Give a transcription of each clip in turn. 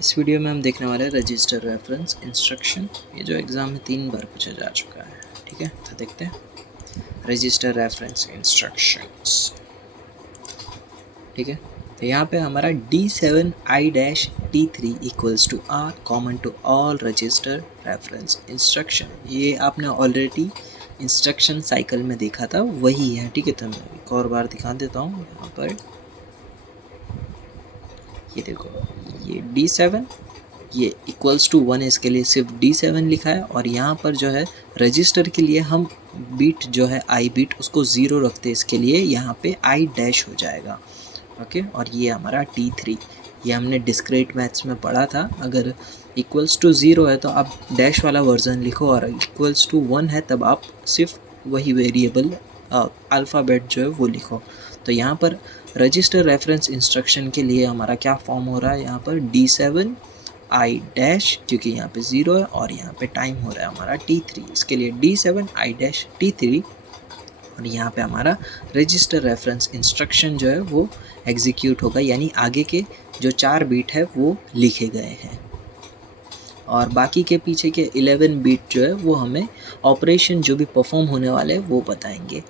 इस वीडियो में हम देखने वाले हैं रजिस्टर रेफरेंस इंस्ट्रक्शन। ये जो एग्ज़ाम में 3 बार पूछा जा चुका है। ठीक है, तो देखते हैं रजिस्टर रेफरेंस इंस्ट्रक्शंस। ठीक है, तो यहाँ पे हमारा D7I-T3 equals to R common to all register reference instruction. ये आपने ऑलरेडी इंस्ट्रक्शन साइकिल में देखा था, वही है। ठीक है, तो मैं एक और बार दिखा देता हूँ यहाँ पर। ये देखो, ये D7, ये इक्वल्स टू 1 है, इसके लिए सिर्फ D7 लिखा है। और यहाँ पर जो है रजिस्टर के लिए हम बीट जो है आई बीट उसको 0 रखते हैं, इसके लिए यहाँ पे I डैश हो जाएगा। ओके, और ये हमारा T3, ये हमने डिस्क्रीट मैथ्स में पढ़ा था। अगर इक्वल्स टू 0 है तो आप डैश वाला वर्जन लिखो, और इक्वल्स टू 1 है तब आप सिर्फ वही वेरिएबल अल्फ़ाबेट जो है वो लिखो। तो यहाँ पर रजिस्टर रेफरेंस इंस्ट्रक्शन के लिए हमारा क्या फॉर्म हो रहा है, यहाँ पर D7I डैश, क्योंकि यहाँ पे 0 है, और यहाँ पे टाइम हो रहा है हमारा T3, इसके लिए D7I डैश T3। और यहाँ पे हमारा रजिस्टर रेफरेंस इंस्ट्रक्शन जो है वो एग्जीक्यूट होगा, यानी आगे के जो 4 बीट है वो लिखे गए हैं, और बाकी के पीछे के 11 बीट जो है वो हमें ऑपरेशन जो भी परफॉर्म होने वाले हैं वो बताएंगे।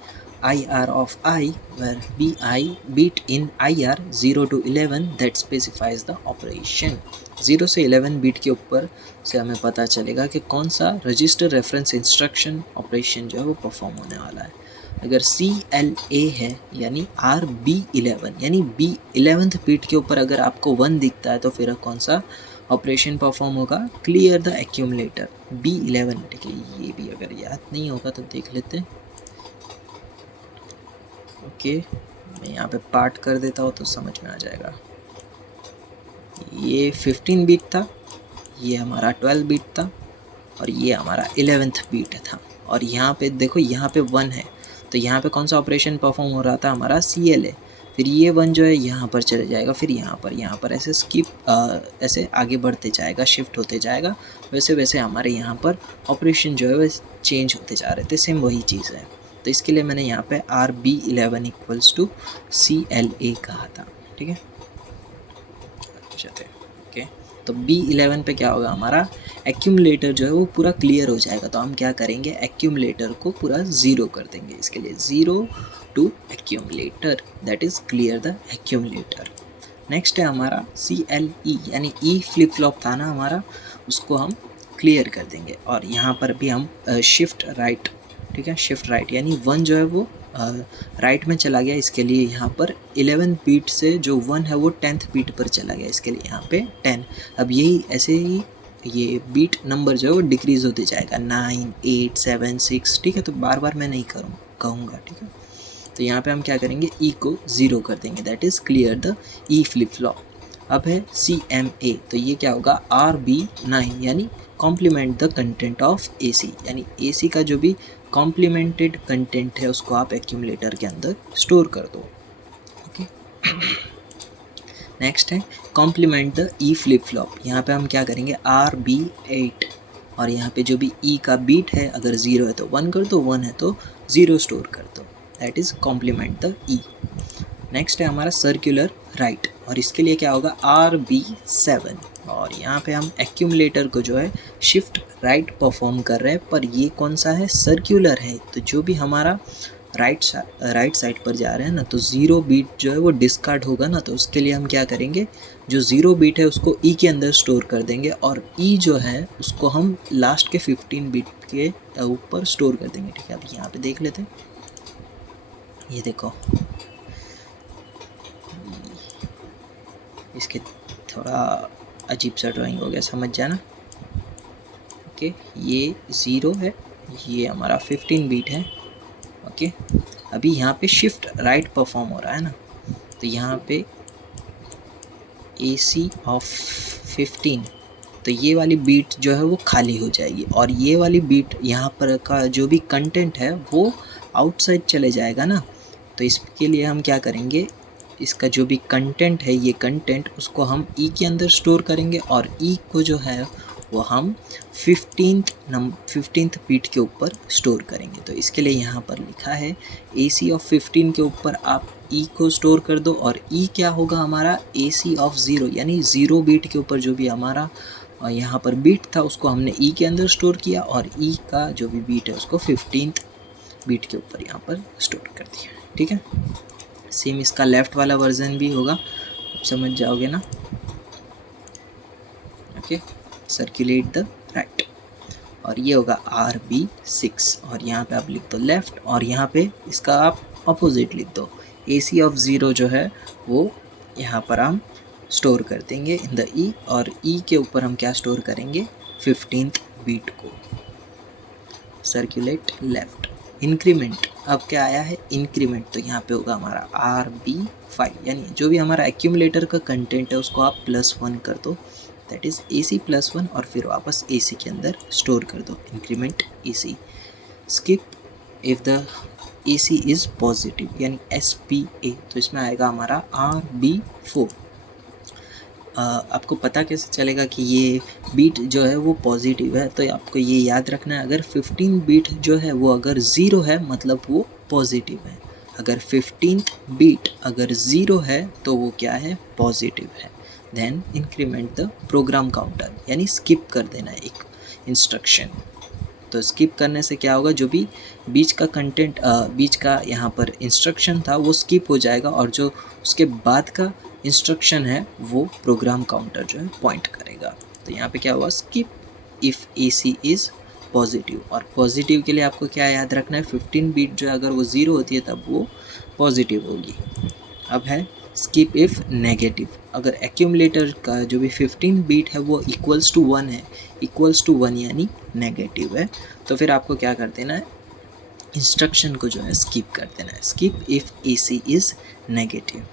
IR of I where BI beat in IR 0 to 11 that specifies the operation। 0 से 11 बीट के ऊपर से हमें पता चलेगा कि कौन सा रजिस्टर रेफरेंस इंस्ट्रक्शन ऑपरेशन जो है वो परफॉर्म होने वाला है। अगर CLA है यानी RB11 यानी B11th बीट के ऊपर अगर आपको 1 दिखता है तो फिर कौन सा ऑपरेशन परफॉर्म होगा, क्लियर द एक्यूमुलेटर B11। ठीक है, ये भी अगर याद नहीं होगा तो देख लेते हैं। ओके, मैं यहाँ पे पार्ट कर देता हूँ तो समझ में आ जाएगा। ये 15 बीट था, ये हमारा 12 बीट था, और ये हमारा 11th बीट था। और यहाँ पे देखो, यहाँ पे 1 है, तो यहाँ पे कौन सा ऑपरेशन परफॉर्म हो रहा था, हमारा CLA। फिर ये 1 जो है यहाँ पर चले जाएगा, फिर यहाँ पर ऐसे ऐसे आगे बढ़ते जाएगा, शिफ्ट होते जाएगा। वैसे वैसे हमारे यहाँ पर ऑपरेशन जो है वो चेंज होते जा रहे थे, सेम वही चीज़ है। तो इसके लिए मैंने यहाँ पे RB11 इक्वल्स टू CLA कहा था। ठीक है, ओके, तो B11 पे क्या होगा, हमारा एक्यूमुलेटर जो है वो पूरा क्लियर हो जाएगा। तो हम क्या करेंगे, एक्यूमुलेटर को पूरा 0 कर देंगे, इसके लिए 0 to accumulator, that is clear the accumulator. Next है हमारा CLE यानी E फ्लिप फ्लॉप था ना हमारा, उसको हम क्लियर कर देंगे। और यहाँ पर भी हम शिफ्ट राइट, ठीक है, शिफ्ट राइट यानी 1 जो है वो राइट में चला गया, इसके लिए यहाँ पर 11 बीट से जो 1 है वो 10th बीट पर चला गया, इसके लिए यहाँ पे 10। अब यही ऐसे ही ये बीट नंबर जो है वो डिक्रीज़ होते जाएगा, 9, 8, 7, 6। ठीक है, तो बार बार मैं नहीं कहूँगा। ठीक है, तो यहाँ पे हम क्या करेंगे, E को 0 कर देंगे, that is clear the E flip flop. अब है CMA, तो ये क्या होगा, RB9 यानी complement the content of AC, यानी AC का जो भी कॉम्प्लीमेंटेड कंटेंट है उसको आप एक्यूमुलेटर के अंदर स्टोर कर दो। ओके, नेक्स्ट है complement the E flip flop. यहाँ पे हम क्या करेंगे, RB8, और यहाँ पे जो भी E का बीट है अगर 0 है तो 1 कर दो, 1 है तो 0 स्टोर कर दो, that is complement the E। Next है हमारा सर्कुलर राइट, और इसके लिए क्या होगा, RB7, और यहाँ पे हम एक्यूमुलेटर को जो है शिफ्ट राइट परफॉर्म कर रहे हैं, पर ये कौन सा है, सर्कुलर है। तो जो भी हमारा राइट साइड पर जा रहे हैं ना, तो 0 बीट जो है वो डिस्कार्ड होगा ना, तो उसके लिए हम क्या करेंगे, जो 0 बीट है उसको E के अंदर स्टोर कर देंगे, और E जो है उसको हम लास्ट के 15 बीट के ऊपर स्टोर कर देंगे। ठीक है, अब यहाँ पे देख लेते हैं, ये देखो, इसके थोड़ा अजीब सा ड्राइंग हो गया, समझ जाना। ओके, ये 0 है, ये हमारा 15 बीट है। ओके, अभी यहाँ पे शिफ्ट राइट परफॉर्म हो रहा है ना, तो यहाँ पे AC ऑफ 15, तो ये वाली बीट जो है वो खाली हो जाएगी, और ये वाली बीट यहाँ पर का जो भी कंटेंट है वो आउटसाइड चले जाएगा ना। तो इसके लिए हम क्या करेंगे, इसका जो भी कंटेंट है, ये कंटेंट उसको हम E के अंदर स्टोर करेंगे, और E को जो है वो हम 15th बीट के ऊपर स्टोर करेंगे। तो इसके लिए यहाँ पर लिखा है AC ऑफ 15 के ऊपर आप E को स्टोर कर दो, और E क्या होगा हमारा AC ऑफ 0, यानी 0 बीट के ऊपर जो भी हमारा यहाँ पर बीट था उसको हमने E के अंदर स्टोर किया, और E का जो भी बीट है उसको 15th बीट के ऊपर यहाँ पर स्टोर कर दिया। ठीक है, सेम इसका लेफ्ट वाला वर्जन भी होगा, आप समझ जाओगे ना। ओके, सर्कुलेट द राइट, और ये होगा RB6, और यहाँ पे आप लिख दो लेफ्ट, और यहाँ पे इसका आप अपोजिट लिख दो। AC ऑफ 0 जो है वो यहाँ पर हम स्टोर कर देंगे इन द E, और E के ऊपर हम क्या स्टोर करेंगे 15th बीट को। Circulate left. इंक्रीमेंट, अब क्या आया है इंक्रीमेंट, तो यहाँ पे होगा हमारा RB5, यानी जो भी हमारा एक्यूमुलेटर का कंटेंट है उसको आप +1 कर दो, दैट इज़ AC +1, और फिर वापस AC के अंदर स्टोर कर दो, increment AC। Skip if the AC is positive, यानी SPA, तो इसमें आएगा हमारा RB4। आपको पता कैसे चलेगा कि ये बीट जो है वो पॉजिटिव है, तो आपको ये याद रखना है, अगर 15 बीट जो है वो अगर 0 है मतलब वो पॉजिटिव है, अगर 15th बीट अगर 0 है तो वो क्या है पॉजिटिव है। Then increment the program counter, यानी स्किप कर देना है एक इंस्ट्रक्शन। तो स्किप करने से क्या होगा, जो भी बीच का कंटेंट बीच का यहाँ पर इंस्ट्रक्शन था वो स्किप हो जाएगा, और जो उसके बाद का इंस्ट्रक्शन है वो प्रोग्राम काउंटर जो है पॉइंट करेगा। तो यहाँ पे क्या हुआ, skip if AC is positive, और पॉजिटिव के लिए आपको क्या याद रखना है, 15 बीट जो है अगर वो 0 होती है तब वो पॉजिटिव होगी। अब है स्किप इफ़ नेगेटिव, अगर एक्यूमुलेटर का जो भी 15 बीट है वो इक्वल्स टू 1 है, इक्वल्स टू 1 यानी नेगेटिव है, तो फिर आपको क्या कर देना है, इंस्ट्रक्शन को जो है स्किप कर देना है, skip if AC is negative.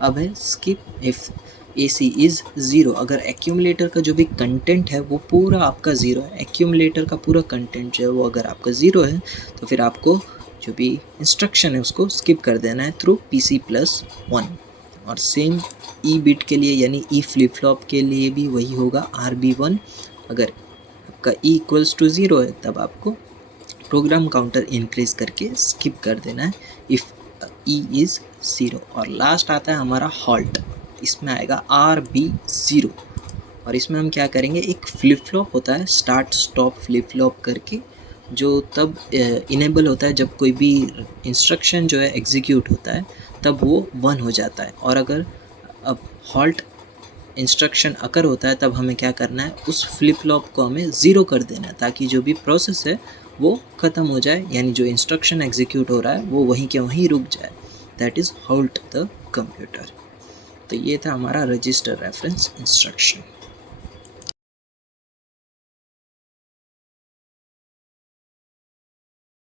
अब है स्किप इफ़ AC इज़ 0, अगर एक्यूमुलेटर का जो भी कंटेंट है वो पूरा आपका 0 है, एक्यूमुलेटर का पूरा कंटेंट जो है वो अगर आपका 0 है तो फिर आपको जो भी इंस्ट्रक्शन है उसको स्किप कर देना है थ्रू PC+1। और सेम E बिट के लिए यानी E फ्लिप फ्लॉप के लिए भी वही होगा RB1, अगर आपका E इक्वल्स टू 0 है तब आपको प्रोग्राम काउंटर इंक्रीज करके स्किप कर देना है इफ़ E इज़ 0। और लास्ट आता है हमारा हॉल्ट, इसमें आएगा RB0, और इसमें हम क्या करेंगे, एक फ्लिप फ्लॉप होता है स्टार्ट स्टॉप फ्लिप फ्लॉप करके, जो तब इनेबल होता है जब कोई भी इंस्ट्रक्शन जो है एग्जीक्यूट होता है तब वो 1 हो जाता है, और अगर अब हॉल्ट इंस्ट्रक्शन अकर होता है तब हमें क्या करना है, उस फ्लिप फ्लॉप को हमें 0 कर देना है ताकि जो भी प्रोसेस है वो ख़त्म हो जाए, यानी जो इंस्ट्रक्शन एग्जीक्यूट हो रहा है वो वहीं के वहीं रुक जाए, that is halt the computer. तो ये था हमारा रजिस्टर रेफरेंस इंस्ट्रक्शन।